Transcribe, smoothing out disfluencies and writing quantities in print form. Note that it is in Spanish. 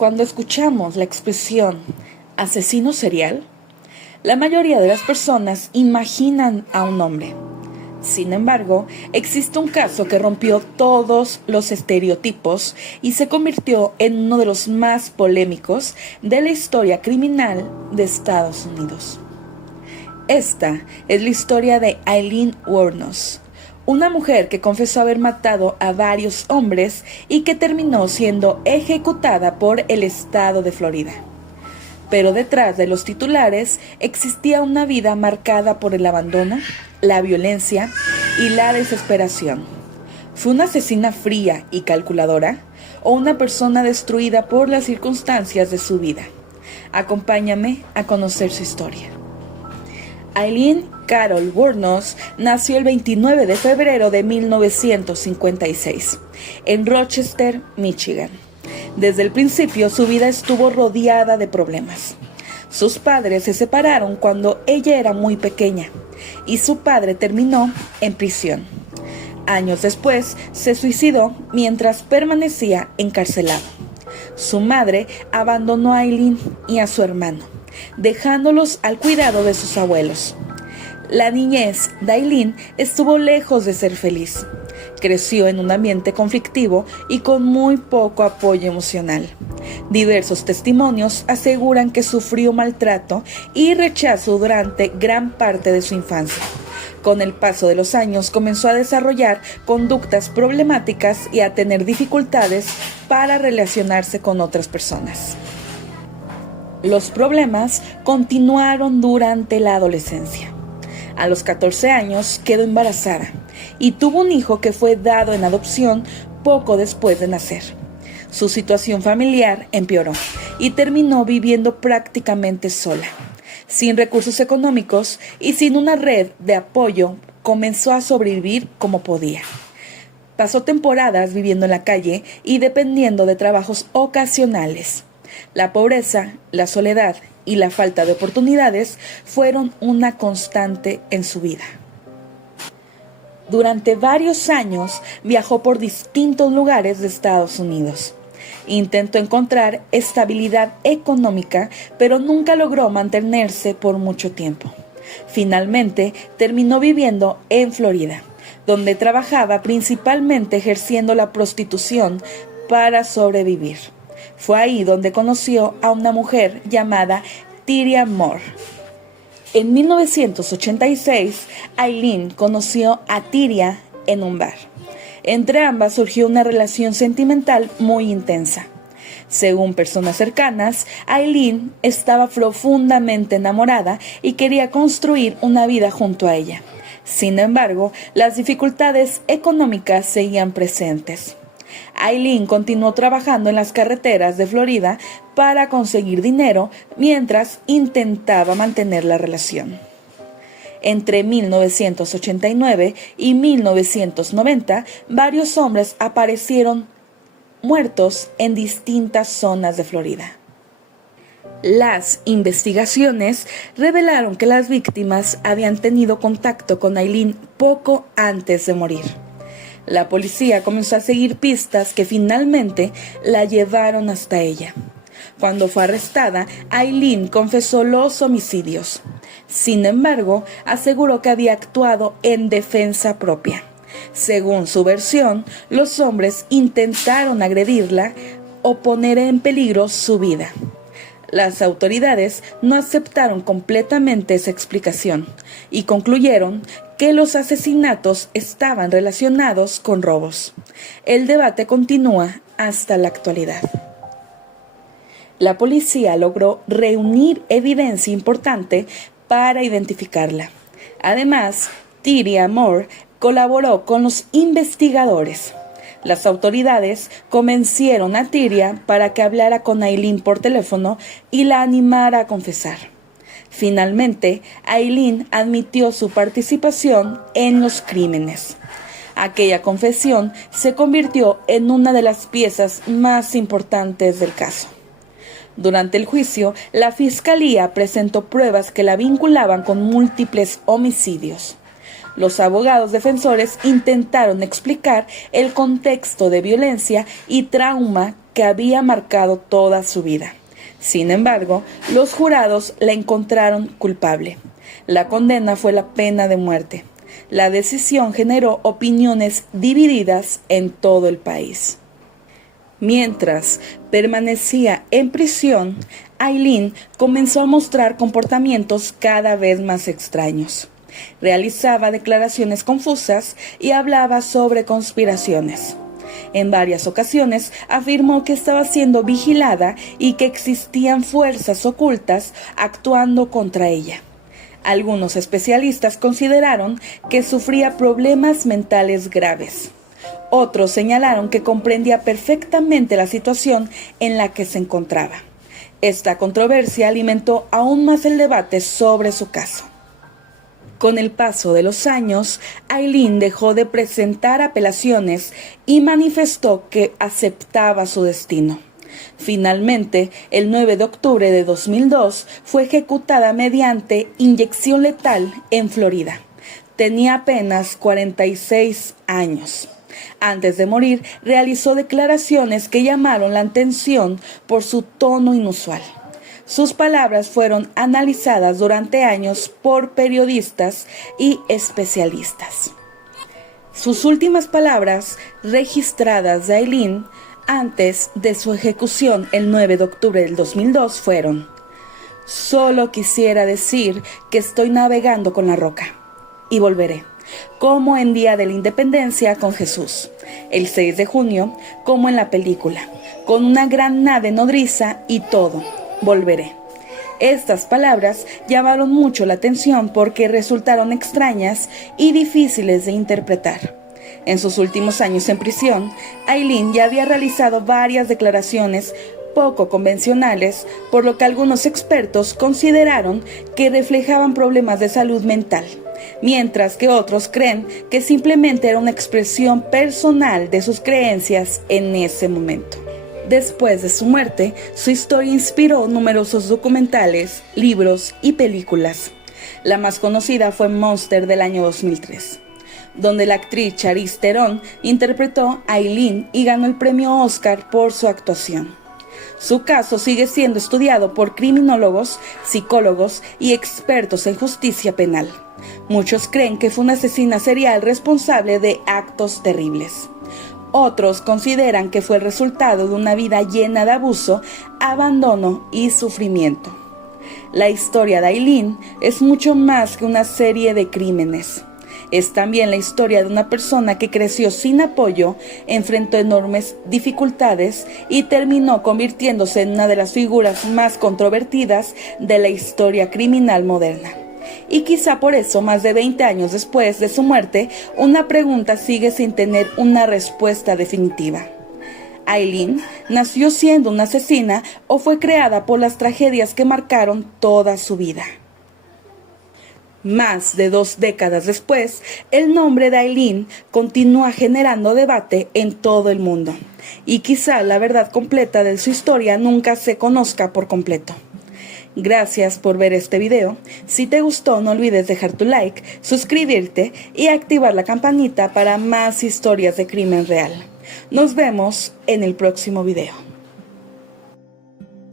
Cuando escuchamos la expresión asesino serial, la mayoría de las personas imaginan a un hombre. Sin embargo, existe un caso que rompió todos los estereotipos y se convirtió en uno de los más polémicos de la historia criminal de Estados Unidos. Esta es la historia de Aileen Wuornos, una mujer que confesó haber matado a varios hombres y que terminó siendo ejecutada por el estado de Florida. Pero detrás de los titulares existía una vida marcada por el abandono, la violencia y la desesperación. ¿Fue una asesina fría y calculadora o una persona destruida por las circunstancias de su vida? Acompáñame a conocer su historia. Aileen Carol Wuornos nació el 29 de febrero de 1956 en Rochester, Michigan. Desde el principio su vida estuvo rodeada de problemas. Sus padres se separaron cuando ella era muy pequeña y su padre terminó en prisión. Años después se suicidó mientras permanecía encarcelado. Su madre abandonó a Aileen y a su hermano, dejándolos al cuidado de sus abuelos. La niñez de Aileen estuvo lejos de ser feliz. Creció en un ambiente conflictivo y con muy poco apoyo emocional. Diversos testimonios aseguran que sufrió maltrato y rechazo durante gran parte de su infancia. Con el paso de los años comenzó a desarrollar conductas problemáticas y a tener dificultades para relacionarse con otras personas. Los problemas continuaron durante la adolescencia. A los 14 años quedó embarazada y tuvo un hijo que fue dado en adopción poco después de nacer. Su situación familiar empeoró y terminó viviendo prácticamente sola. Sin recursos económicos y sin una red de apoyo, comenzó a sobrevivir como podía. Pasó temporadas viviendo en la calle y dependiendo de trabajos ocasionales. La pobreza, la soledad y la falta de oportunidades fueron una constante en su vida. Durante varios años viajó por distintos lugares de Estados Unidos. Intentó encontrar estabilidad económica, pero nunca logró mantenerse por mucho tiempo. Finalmente, terminó viviendo en Florida, donde trabajaba principalmente ejerciendo la prostitución para sobrevivir. Fue ahí donde conoció a una mujer llamada Tyria Moore. En 1986, Aileen conoció a Tyria en un bar. Entre ambas surgió una relación sentimental muy intensa. Según personas cercanas, Aileen estaba profundamente enamorada y quería construir una vida junto a ella. Sin embargo, las dificultades económicas seguían presentes. Aileen continuó trabajando en las carreteras de Florida para conseguir dinero mientras intentaba mantener la relación. Entre 1989 y 1990, varios hombres aparecieron muertos en distintas zonas de Florida. Las investigaciones revelaron que las víctimas habían tenido contacto con Aileen poco antes de morir. La policía comenzó a seguir pistas que finalmente la llevaron hasta ella. Cuando fue arrestada, Aileen confesó los homicidios. Sin embargo, aseguró que había actuado en defensa propia. Según su versión, los hombres intentaron agredirla o poner en peligro su vida. Las autoridades no aceptaron completamente esa explicación y concluyeron que los asesinatos estaban relacionados con robos. El debate continúa hasta la actualidad. La policía logró reunir evidencia importante para identificarla. Además, Tyria Moore colaboró con los investigadores. Las autoridades convencieron a Tyria para que hablara con Aileen por teléfono y la animara a confesar. Finalmente, Aileen admitió su participación en los crímenes. Aquella confesión se convirtió en una de las piezas más importantes del caso. Durante el juicio, la fiscalía presentó pruebas que la vinculaban con múltiples homicidios. Los abogados defensores intentaron explicar el contexto de violencia y trauma que había marcado toda su vida. Sin embargo, los jurados la encontraron culpable. La condena fue la pena de muerte. La decisión generó opiniones divididas en todo el país. Mientras permanecía en prisión, Aileen comenzó a mostrar comportamientos cada vez más extraños. Realizaba declaraciones confusas y hablaba sobre conspiraciones. En varias ocasiones afirmó que estaba siendo vigilada y que existían fuerzas ocultas actuando contra ella. Algunos especialistas consideraron que sufría problemas mentales graves. Otros señalaron que comprendía perfectamente la situación en la que se encontraba. Esta controversia alimentó aún más el debate sobre su caso. Con el paso de los años, Aileen dejó de presentar apelaciones y manifestó que aceptaba su destino. Finalmente, el 9 de octubre de 2002, fue ejecutada mediante inyección letal en Florida. Tenía apenas 46 años. Antes de morir, realizó declaraciones que llamaron la atención por su tono inusual. Sus palabras fueron analizadas durante años por periodistas y especialistas. Sus últimas palabras, registradas de Aileen antes de su ejecución el 9 de octubre del 2002, fueron: «Solo quisiera decir que estoy navegando con la roca y volveré, como en Día de la Independencia con Jesús, el 6 de junio, como en la película, con una gran nave nodriza y todo. Volveré». Estas palabras llamaron mucho la atención porque resultaron extrañas y difíciles de interpretar. En sus últimos años en prisión, Aileen ya había realizado varias declaraciones poco convencionales, por lo que algunos expertos consideraron que reflejaban problemas de salud mental, mientras que otros creen que simplemente era una expresión personal de sus creencias en ese momento. Después de su muerte, su historia inspiró numerosos documentales, libros y películas. La más conocida fue Monster del año 2003, donde la actriz Charlize Theron interpretó a Aileen y ganó el premio Oscar por su actuación. Su caso sigue siendo estudiado por criminólogos, psicólogos y expertos en justicia penal. Muchos creen que fue una asesina serial responsable de actos terribles. Otros consideran que fue el resultado de una vida llena de abuso, abandono y sufrimiento. La historia de Aileen es mucho más que una serie de crímenes. Es también la historia de una persona que creció sin apoyo, enfrentó enormes dificultades y terminó convirtiéndose en una de las figuras más controvertidas de la historia criminal moderna. Y quizá por eso, más de 20 años después de su muerte, una pregunta sigue sin tener una respuesta definitiva. ¿Aileen nació siendo una asesina o fue creada por las tragedias que marcaron toda su vida? Más de 2 décadas después, el nombre de Aileen continúa generando debate en todo el mundo, y quizá la verdad completa de su historia nunca se conozca por completo. Gracias por ver este video. Si te gustó, no olvides dejar tu like, suscribirte y activar la campanita para más historias de crimen real. Nos vemos en el próximo video.